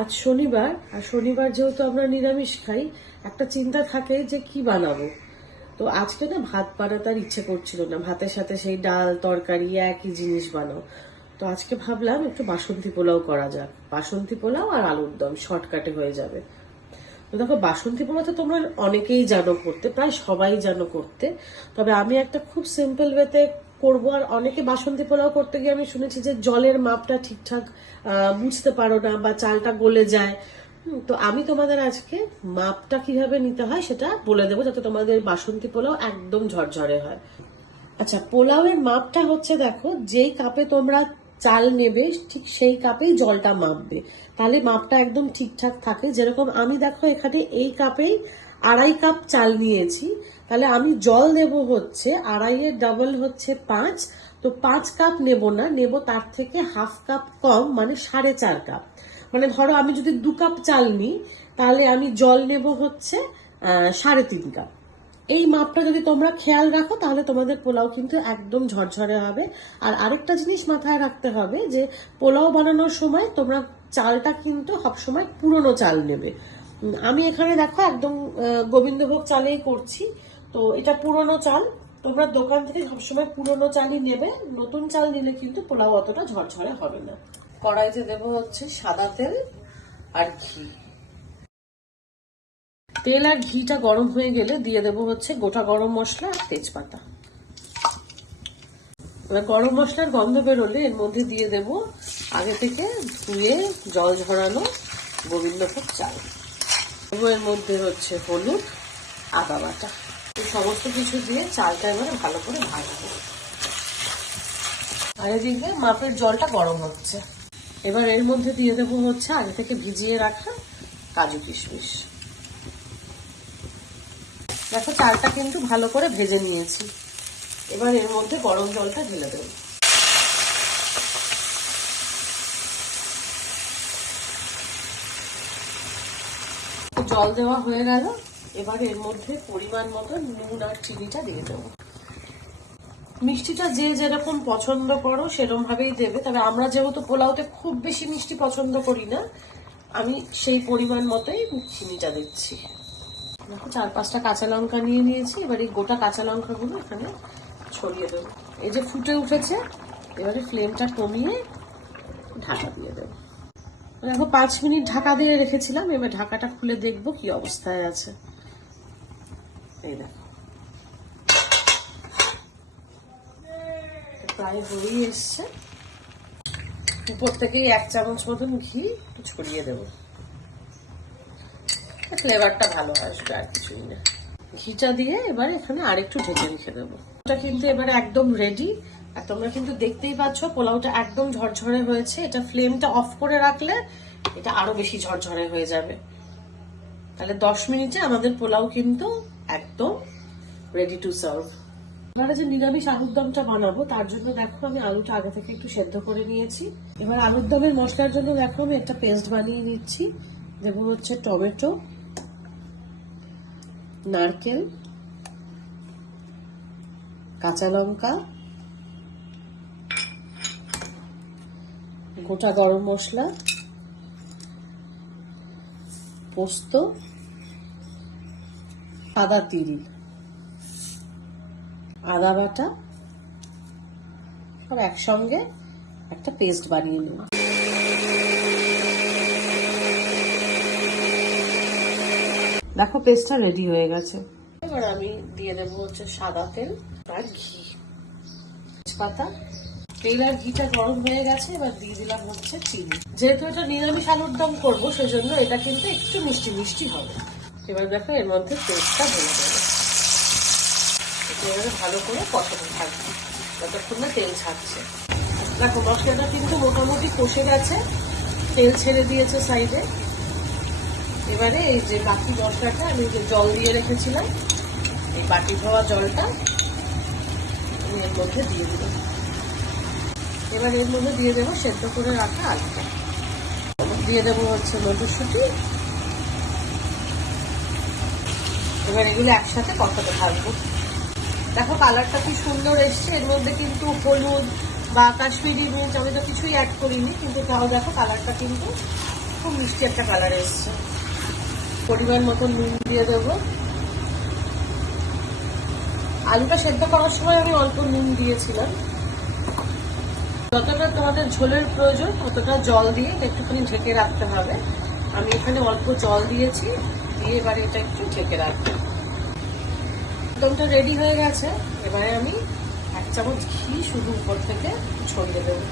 আজ শনিবার, আর শনিবার যেহেতু আমরা নিরামিষ খাই, একটা চিন্তা থাকে যে কি বানাবো। তো আজকে না ভাত বানাতে আর ইচ্ছে করছিল না, ভাতের সাথে সেই ডাল তরকারি একই জিনিস বানাও। তো আজকে ভাবলাম একটু বাসন্তী পোলাও করা যাক। বাসন্তী পোলাও আর আলুর দম শর্টকাটে হয়ে যাবে। তো দেখো, বাসন্তী পোলাও তো তোমরা অনেকেই জানো করতে, প্রায় সবাই জানো করতে। তবে আমি একটা খুব সিম্পল ওয়েতে করবো। আর অনেকে বাসন্তী পোলাও করতে গিয়ে আমি শুনেছি যে জলের মাপটা ঠিকঠাক বুঝতে পারো না বা চালটা গলে যায়। তো আমি তোমাদের আজকে মাপটা কিভাবে নিতে হয় সেটা বলে দেবো, যাতে তোমাদের বাসন্তী পোলাও একদম ঝরঝরে হয়। আচ্ছা, পোলাওয়ের মাপটা হচ্ছে, দেখো, যেই কাপে তোমরা চাল নেবে ঠিক সেই কাপেই জলটা মাপবে, তাহলে মাপটা একদম ঠিকঠাক থাকে। যেরকম আমি দেখো এখানে এই কাপেই 2.5 কাপ চাল নিয়েছি, তাহলে আমি জল দেব হচ্ছে 2.5-এর ডাবল হচ্ছে 5। তো 5 কাপ নেব না, নেব তার থেকে হাফ কাপ কম, মানে 4.5 কাপ। মানে ধরো আমি যদি 2 কাপ চাল নিই, তাহলে আমি জল নেব হচ্ছে 3.5 কাপ। এই মাপটা যদি তোমরা খেয়াল রাখো, তাহলে তোমাদের পোলাও কিন্তু একদম ঝরঝরে হবে। আর আরেকটা জিনিস মাথায় রাখতে হবে যে পোলাও বানানোর সময় তোমরা চালটা কিন্তু সবসময় পুরনো চাল নেবে। আমি এখানে দেখো একদম গোবিন্দভোগ চালেই করছি। তো এটা পুরনো চাল, তোমরা দোকান থেকে সবসময় পুরনো চালই নেবে। নতুন চাল নিলে কিন্তু পোলাও অতটা ঝরঝরে হবে না। কড়াইতে দেবো হচ্ছে সাদা তেল আর ঘি। তেল আর ঘিটা গরম হয়ে গেলে দিয়ে দেবো হচ্ছে গোটা গরম মশলা আর তেজপাতা। গরম মশলার গন্ধ বেরোলে এর মধ্যে দিয়ে দেব আগে থেকে ধুয়ে জল ঝরানো গোবিন্দভোগ চাল। এর মধ্যে হচ্ছে হলুদ, আদা বাটা, এই সমস্ত কিছু দিয়ে চালটা এবারে ভালো করে ভাজবো। আর এদিকে মাপের জলটা গরম হচ্ছে। এবার এর মধ্যে দিয়ে দেবো হচ্ছে আগে থেকে ভিজিয়ে রাখা কাজু কিশমিশ। দেখো, চালটা কিন্তু ভালো করে ভেজে নিয়েছি। এবার এর মধ্যে গরম জলটা ঢেলে দেব। জল দেওয়া হয়ে গেল। এবার এর মধ্যে পরিমাণ মতো নুন আর চিনিটা দিয়ে দেবো। মিষ্টিটা যে যেরকম পছন্দ করো সেরকম ভাবেই দেবে, তবে আমরা যেহেতু পোলাওতে খুব বেশি মিষ্টি পছন্দ করি না, আমি সেই পরিমাণ মতোই চিনিটা দিচ্ছি। দেখো, 4-5টা কাঁচা লঙ্কা নিয়ে নিয়েছি। এবার এই গোটা কাঁচা লঙ্কাগুলো এখানে ছড়িয়ে দেবো। এই যে ফুটে উঠেছে, এবারে ফ্লেমটা কমিয়ে ঢাকা দিয়ে দেবো। দেখো, 5 মিনিট ঢাকা দিয়ে রেখেছিলাম। এবার ঢাকাটা খুলে দেখবো কি অবস্থায় আছে। এই দেখো, প্রায় হয়েই এসছে। উপর থেকেই 1 চামচ মতন ঘি ছড়িয়ে দেবো, ফ্লেভারটা ভালো আসবে, আর কিছুই না। ঘিটা দিয়ে এবার এখানে আরেকটু ঢেকে রেখে দেবো। এটা কিন্তু এবারে একদম রেডি। আর তোমরা কিন্তু দেখতেই পাচ্ছ পোলাওটা একদম ঝরঝরে হয়েছে। এটা ফ্লেমটা অফ করে রাখলে এটা আরো বেশি ঝরঝরে হয়ে যাবে। তাহলে 10 মিনিটে আমাদের পোলাও কিন্তু একদম রেডি টু সার্ভ। এবারে যে নিরামিষ আলুর দমটা বানাবো, তার জন্য দেখো আমি আলুটা আগে থেকে একটু সেদ্ধ করে নিয়েছি। এবার আলুর দমের মশলার জন্য দেখো আমি একটা পেস্ট বানিয়ে নিচ্ছি। দেবো হচ্ছে টমেটো, নারকেল, কাঁচা লঙ্কা, গোটা গরম মশলা, পোস্ত, সাদা তিল, আদা বাটা, সব একসঙ্গে একটা পেস্ট বানিয়ে নেব। দেখো, পেস্টটা রেডি হয়ে গেছে। এবার আমি দিয়ে দেবো হচ্ছে সাদা তেল আর ঘি, তেজপাতা। তেল আর ঘিটা গরম হয়ে গেছে। এবার দিয়ে দিলাম হচ্ছে চিনি। যেহেতু এটা নিরামিষ আলুর দম করবো, সেজন্য এটা কিন্তু একটু মিষ্টি মিষ্টি হবে। এবার দেখো এর মধ্যে পেস্টটা ঢেলে দেবো। এবারে ভালো করে কষাতে থাকবে যতক্ষণ না তেল ছাড়ছে। দেখো, মশলাটা কিন্তু মোটামুটি কষে গেছে, তেল ছেড়ে দিয়েছে সাইডে। এবারে এই যে বাকি মশলাটা আমি যে জল দিয়ে রেখেছিলাম, এই বাটি ধোয়া জলটা আমি এর মধ্যে দিয়ে দেবো। এবার এর মধ্যে দিয়ে দেবো সেদ্ধ করে রাখা আলুটা, দিয়ে দেবো হচ্ছে মটরশুঁটি। এবার এগুলো একসাথে কষাতে থাকবো। দেখো, কালারটা কি সুন্দর এসছে। এর মধ্যে কিন্তু হলুদ বা কাশ্মীরি মির্চ আমি তো কিছুই অ্যাড করিনি, কিন্তু তাও দেখো কালারটা কিন্তু খুব খুব মিষ্টি একটা কালার এসছে। পরিমাণ মতো নুন দিয়ে দেবো। আলুটা সেদ্ধ করার সময় আমি অল্প নুন দিয়েছিলাম। যতটা তোমাদের ঝোলের প্রয়োজন ততটা জল দিয়ে একটুখানি ঢেকে রাখতে হবে। আমি এখানে অল্প জল দিয়েছি, দিয়ে এবারে এটা একটু ঢেকে রাখবো। একদমটা রেডি হয়ে গেছে। এবারে আমি 1 চামচ ঘি শুধু উপর থেকে ছড়িয়ে দেবো।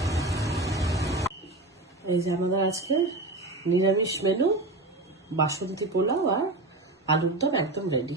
এই যে আমাদের আজকে নিরামিষ মেনু বাসন্তী পোলাও আর আলুর দম একদম রেডি।